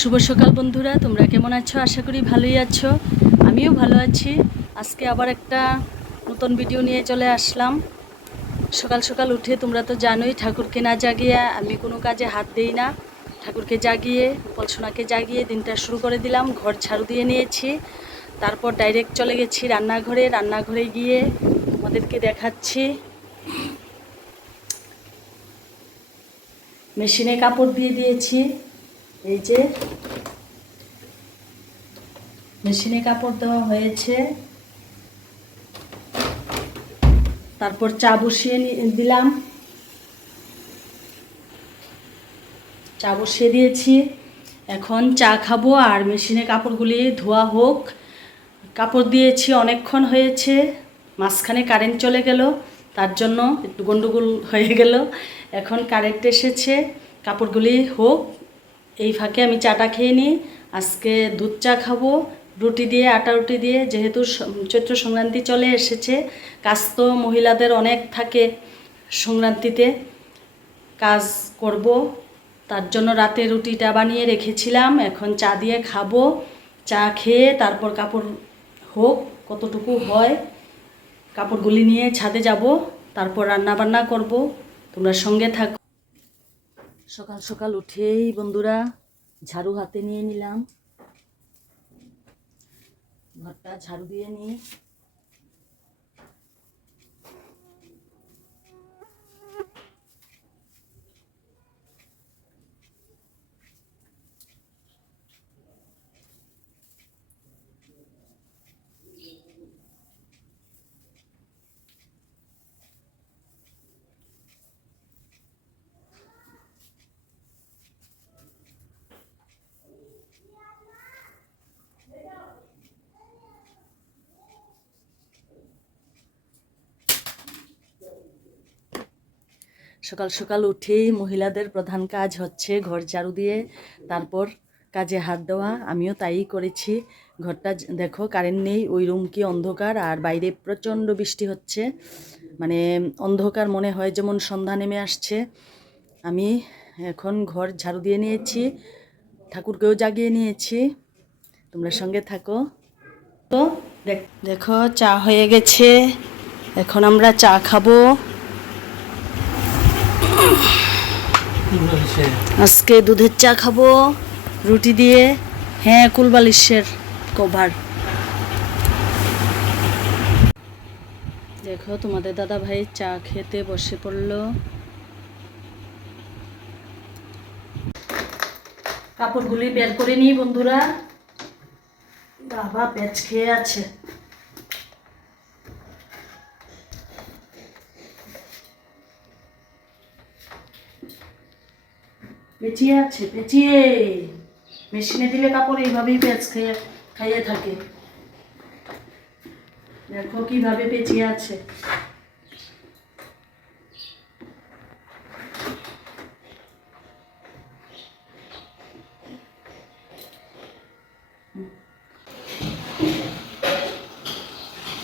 শুভ সকাল বন্ধুরা, তোমরা কেমন আছো? আশা করি ভালোই আছো। আমিও ভালো আছি। আজকে আবার একটা নতুন ভিডিও নিয়ে চলে আসলাম। সকাল সকাল উঠে তোমরা তো জানোই, ঠাকুরকে না জাগিয়ে আমি কোনো কাজে হাত দিই না। ঠাকুরকে জাগিয়ে, পলসোনাকে জাগিয়ে দিনটা শুরু করে দিলাম। ঘর ঝাড়ু দিয়ে নিয়েছি, তারপর ডাইরেক্ট চলে গেছি রান্নাঘরে গিয়ে তোমাদেরকে দেখাচ্ছি। মেশিনে কাপড় দিয়ে দিয়েছি, এই যে মেশিনে কাপড় দেওয়া হয়েছে। তারপর চা বসিয়ে দিলাম, চা বসিয়ে দিয়েছি। এখন চা খাবো আর মেশিনে কাপড়গুলি ধোয়া হোক। কাপড় দিয়েছি অনেকক্ষণ হয়েছে, মাঝখানে কারেন্ট চলে গেল, তার জন্য একটু গন্ডগোল হয়ে গেল। এখন কারেন্ট এসেছে, কাপড়গুলি হোক, এই ফাঁকে আমি চাটা খেয়ে নিই। আজকে দুধ চা খাবো রুটি দিয়ে, আটা রুটি দিয়ে। যেহেতু চৈত্র সংক্রান্তি চলে এসেছে, কাজ তো মহিলাদের অনেক থাকে, সংক্রান্তিতে কাজ করব, তার জন্য রাতে রুটিটা বানিয়ে রেখেছিলাম। এখন চা দিয়ে খাবো। চা খেয়ে তারপর কাপড় হোক, কতটুকু হয় কাপড়গুলি নিয়ে ছাদে যাব, তারপর রান্না বান্না করব। তোমরা সঙ্গে থাকো। সকাল সকাল উঠেই বন্ধুরা ঝাড়ু হাতে নিয়ে নিলাম, ঘরটা ঝাড়ু দিয়ে নিই। সকাল সকাল উঠেই মহিলাদের প্রধান কাজ হচ্ছে ঘর ঝাড়ু দিয়ে তারপর কাজে হাত দেওয়া। আমিও তাই করেছি। ঘরটা দেখো, কারেন্ট নেই, ওই রুম কি অন্ধকার, আর বাইরে প্রচণ্ড বৃষ্টি হচ্ছে, মানে অন্ধকার মনে হয় যেমন সন্ধ্যা নেমে আসছে। আমি এখন ঘর ঝাড়ু দিয়ে নিয়েছি, ঠাকুরকেও জাগিয়ে নিয়েছি। তোমরা সঙ্গে থাকো। তো দেখো চা হয়ে গেছে, এখন আমরা চা খাবো। আজকে দুধের চা খাবো রুটি দিয়ে। হ্যাঁ, কুলবালিশের কভার। দেখো তোমাদের দাদা ভাই চা খেতে বসে পড়লো। কাপড়গুলি বের করে নিই বন্ধুরা। বাবা পেঁচ খেয়ে আছে। পেঁচিয়ে আছে, পেঁচিয়ে। মেশিনে দিলে কাপড় এইভাবেই পেঁচ খাইয়ে থাকে। দেখো কিভাবে পেঁচিয়ে আছে।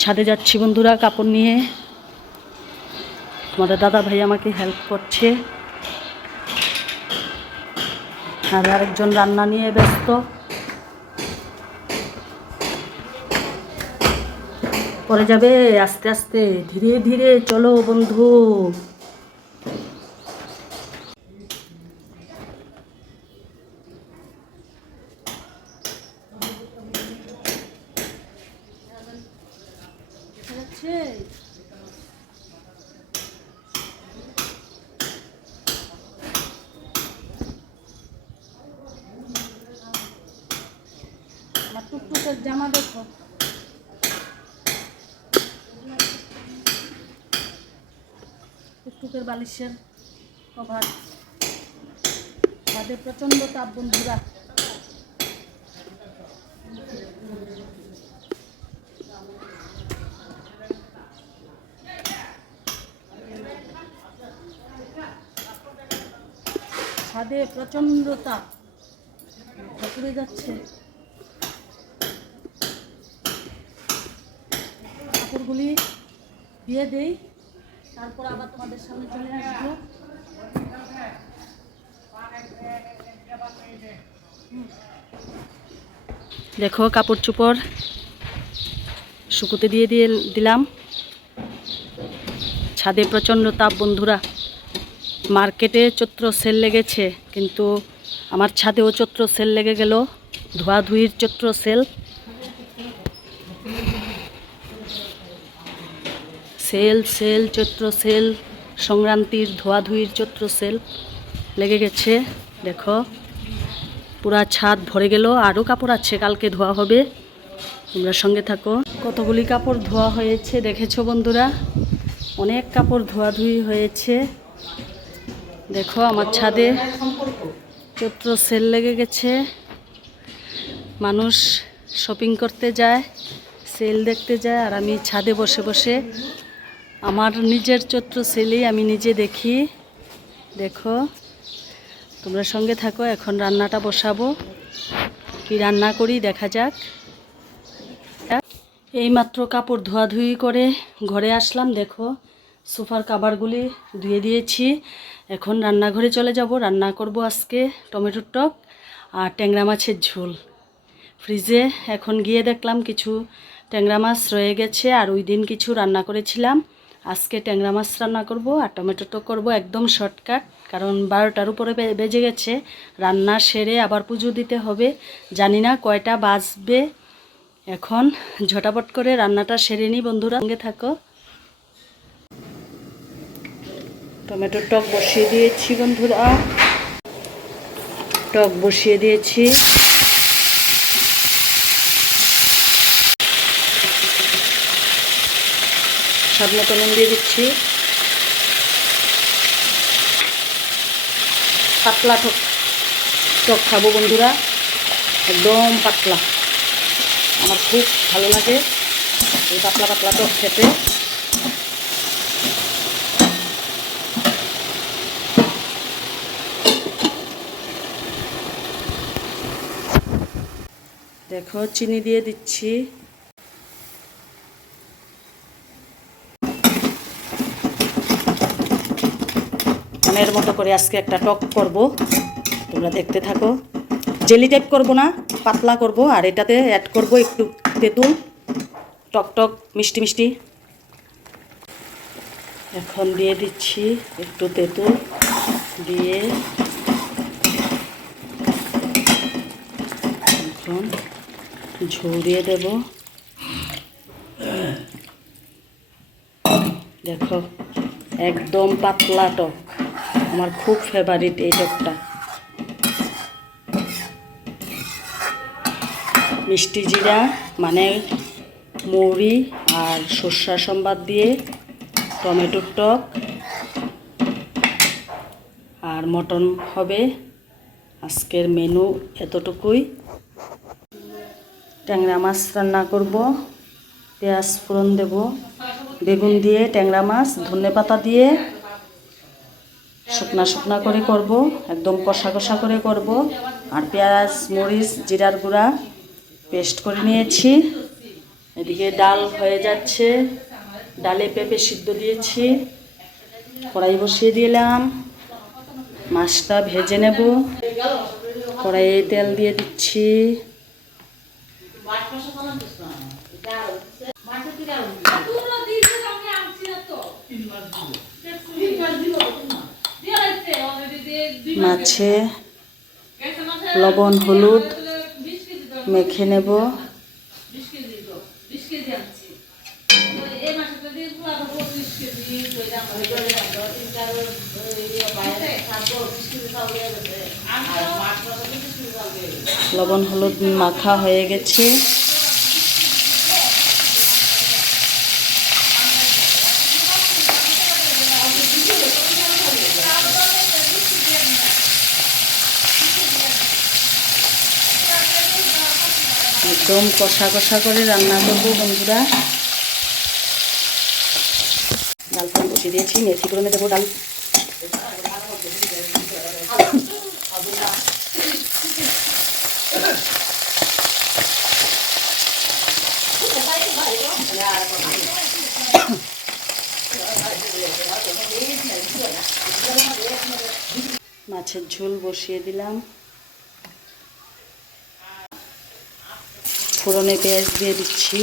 ছাদে যাচ্ছি বন্ধুরা কাপড় নিয়ে। তোমাদের দাদা ভাই আমাকে হেল্প করছে, আর আরেকজন রান্না নিয়ে ব্যস্ত। পরে যাবে, আস্তে আস্তে ধীরে ধীরে চলো বন্ধু। আমার টুকটুকের জামা দেখো, টুকটুকের বালিশের কভার। ছাদে প্রচণ্ড তাপ বন্ধুরা। ছাদে প্রচণ্ড তাপ, ঠাকুরে যাচ্ছে। কাপড়গুলি দিয়ে দেই, তারপর আবার তোমাদের সামনে চলে আসবো। দেখো কাপড় চোপড় শুকোতে দিয়ে দিলাম। ছাদে প্রচণ্ড তাপ বন্ধুরা। মার্কেটে চৈত্র সেল লেগেছে, কিন্তু আমার ছাদেও চৈত্র সেল লেগে গেল। ধোয়াধুয়ির চৈত্র সেল, সেল সেল চৈত্র সেল, সংক্রান্তির ধোয়াধুয়ির চৈত্র সেল লেগে গেছে। দেখো পুরা ছাদ ভরে গেল। আরও কাপড় আছে, কালকে ধোয়া হবে। তোমরা সঙ্গে থাকো। কতগুলি কাপড় ধোয়া হয়েছে দেখেছো বন্ধুরা, অনেক কাপড় ধোয়াধুয়ি হয়েছে। দেখো আমার ছাদে চৈত্র সেল লেগে গেছে। মানুষ শপিং করতে যায়, সেল দেখতে যায়, আর আমি ছাদে বসে বসে আমার নিজের চৈত্র সেলই আমি নিজে দেখি। দেখো তোমরা সঙ্গে থাকো। এখন রান্নাটা বসাবো, কি রান্না করি দেখা যাক। এইমাত্র কাপড় ধোয়াধুয়ি করে ঘরে আসলাম। দেখো সোফার কাভারগুলি ধুয়ে দিয়েছি। এখন রান্নাঘরে চলে যাব। রান্না করব আজকে টমেটোর টক আর ট্যাংরা মাছের ঝোল। ফ্রিজে এখন গিয়ে দেখলাম কিছু ট্যাংরা মাছ রয়ে গেছে, আর ওই দিন কিছু রান্না করেছিলাম। আজকে ট্যাংরা মাছ রান্না করব আর টমেটো টক করব, একদম শর্টকাট। কারণ 12টার উপরে বেজে গেছে, রান্না সেরে আবার পুজো দিতে হবে। জানি না কয়টা বাজবে। এখন ঝটাপট করে রান্নাটা সেরে নিই বন্ধুরা, সঙ্গে থাকো। টমেটোর টক বসিয়ে দিয়েছি বন্ধুরা, টক বসিয়ে দিয়েছি। স্বাদ মতো নুন দিয়ে দিচ্ছি। পাতলা টক খাবো বন্ধুরা, একদম পাতলা। আমার খুব ভালো লাগে এই পাতলা পাতলা টক খেতে। দেখো চিনি দিয়ে দিচ্ছি। মনের মতো করে আজকে একটা টক করব, তোমরা দেখতে থাকো। জেলি টাইপ করব না, পাতলা করব। আর এটাতে অ্যাড করব একটু তেঁতুল, টক টক মিষ্টি মিষ্টি। এখন দিয়ে দিচ্ছি একটু তেঁতুল, দিয়ে এখন ঝোল দিয়ে দেব। দেখো একদম পাতলা টক, আমার খুব ফেভারিট এই টকটা। মিষ্টি জিরা মানে মৌরি আর সর্ষা সম্বাদ দিয়ে টমেটোর টক আর মটন হবে আজকের মেনু। এতটুকুই। ট্যাংরা মাছ রান্না করব, পেঁয়াজ ফোড়ন দেব, বেগুন দিয়ে ট্যাংরা মাছ ধনেপাতা দিয়ে শুকনা শুকনা করে করব, একদম কষা কষা করে করব। আর পেঁয়াজ মরিচ জিরার গুঁড়া পেস্ট করে নিয়েছি। এদিকে ডাল হয়ে যাচ্ছে, ডালে পেঁপে সিদ্ধ দিয়েছি। কড়াই বসিয়ে দিলাম, মাছটা ভেজে নেব। কড়াইয়ে তেল দিয়ে দিচ্ছি। মাছে লবণ হলুদ মেখে নেব। লবণ হলুদ মাখা হয়ে গেছে। একদম কষা কষা করে রান্না করবো বন্ধুরা। ডালটা বসিয়ে দিয়েছি, মেথি করে দেবো ডাল। মাছের ঝোল বসিয়ে দিলাম। ফোড়নে পেঁয়াজ দিয়ে দিচ্ছি।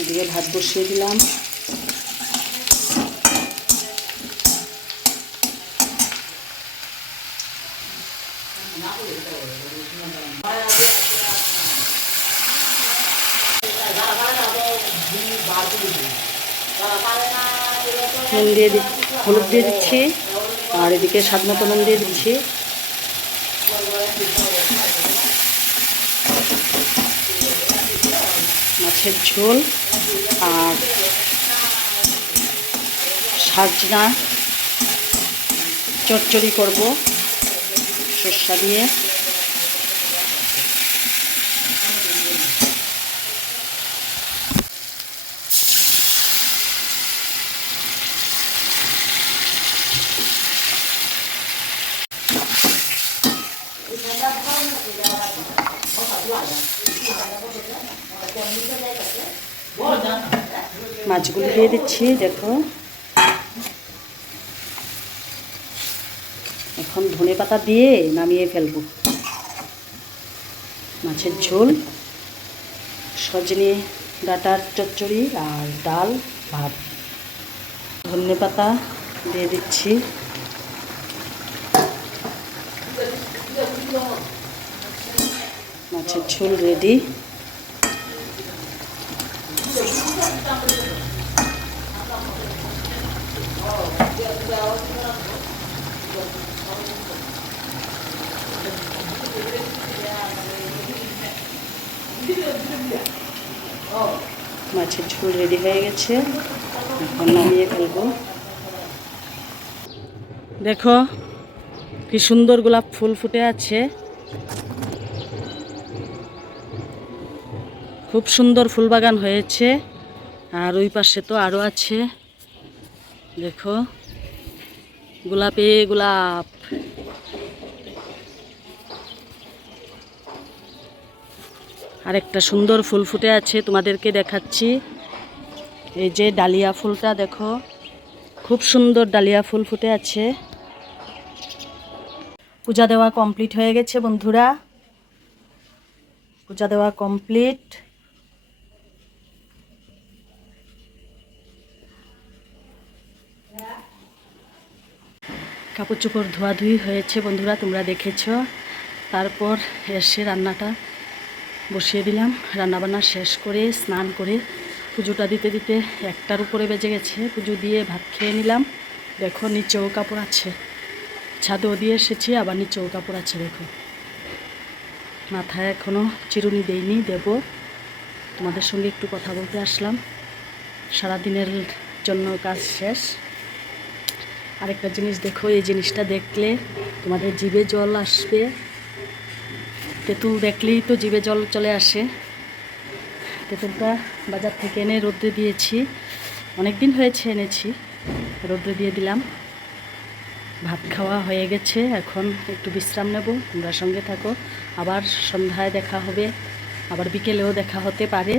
এদিকে ভাত বসিয়ে দিলাম। নুন দিয়ে হলুদ দিয়ে দিচ্ছি, আর এদিকে স্বাদ মতো নুন দিয়ে দিচ্ছি। মাছের ঝোল আর সাজনা চচ্চড়ি করব সরষা দিয়ে। মাছগুলো দিয়ে দিচ্ছি। দেখো, এখন ধনেপাতা দিয়ে নামিয়ে ফেলবো। মাছের ঝোল, সজনে ডাঁটার চচ্চড়ি আর ডাল ভাত। ধনেপাতা দিয়ে দিচ্ছি। মাছের ঝোল রেডি। মাছের ঝোল রেডি হয়ে গেছে, এখন নামিয়ে ফেলবো। দেখো কি সুন্দর গোলাপ ফুল ফুটে আছে, খুব সুন্দর ফুল বাগান হয়েছে। আর ওই পাশে তো আরও আছে, দেখো গোলাপে গোলাপ। আরেকটা সুন্দর ফুল ফুটে আছে, তোমাদেরকে দেখাচ্ছি। এই যে ডালিয়া ফুলটা দেখো, খুব সুন্দর ডালিয়া ফুল ফুটে আছে। পূজা দেওয়া কমপ্লিট হয়ে গেছে বন্ধুরা, পূজা দেওয়া কমপ্লিট। কাপড় চোপড় ধোয়াধুয়ি হয়েছে বন্ধুরা, তোমরা দেখেছো। তারপর এসে রান্নাটা বসিয়ে দিলাম। রান্নাবান্না শেষ করে স্নান করে পুজোটা দিতে দিতে 1টার উপরে বেজে গেছে। পুজো দিয়ে ভাত খেয়ে নিলাম। দেখো নিচেও কাপড় আছে, ছাদেও দিয়ে এসেছি, আবার নিচেও কাপড় আছে। দেখো মাথায় এখনও চিরুনি দেইনি, দেব। তোমাদের সঙ্গে একটু কথা বলতে আসলাম। সারাদিনের জন্য কাজ শেষ। আরেকটা জিনিস দেখো, এই জিনিসটা দেখলে তোমাদের জিভে জল আসবে। তেঁতুল দেখলেই তো জিভে জল চলে আসে। তেঁতুলটা বাজার থেকে এনে রোদ্রে দিয়েছি, অনেক দিন হয়েছে এনেছি, রোদ্রে দিয়ে দিলাম। ভাত খাওয়া হয়ে গেছে, এখন একটু বিশ্রাম নেব। তোমরা সঙ্গে থাকো, আবার সন্ধ্যায় দেখা হবে, আবার বিকেলেও দেখা হতে পারে।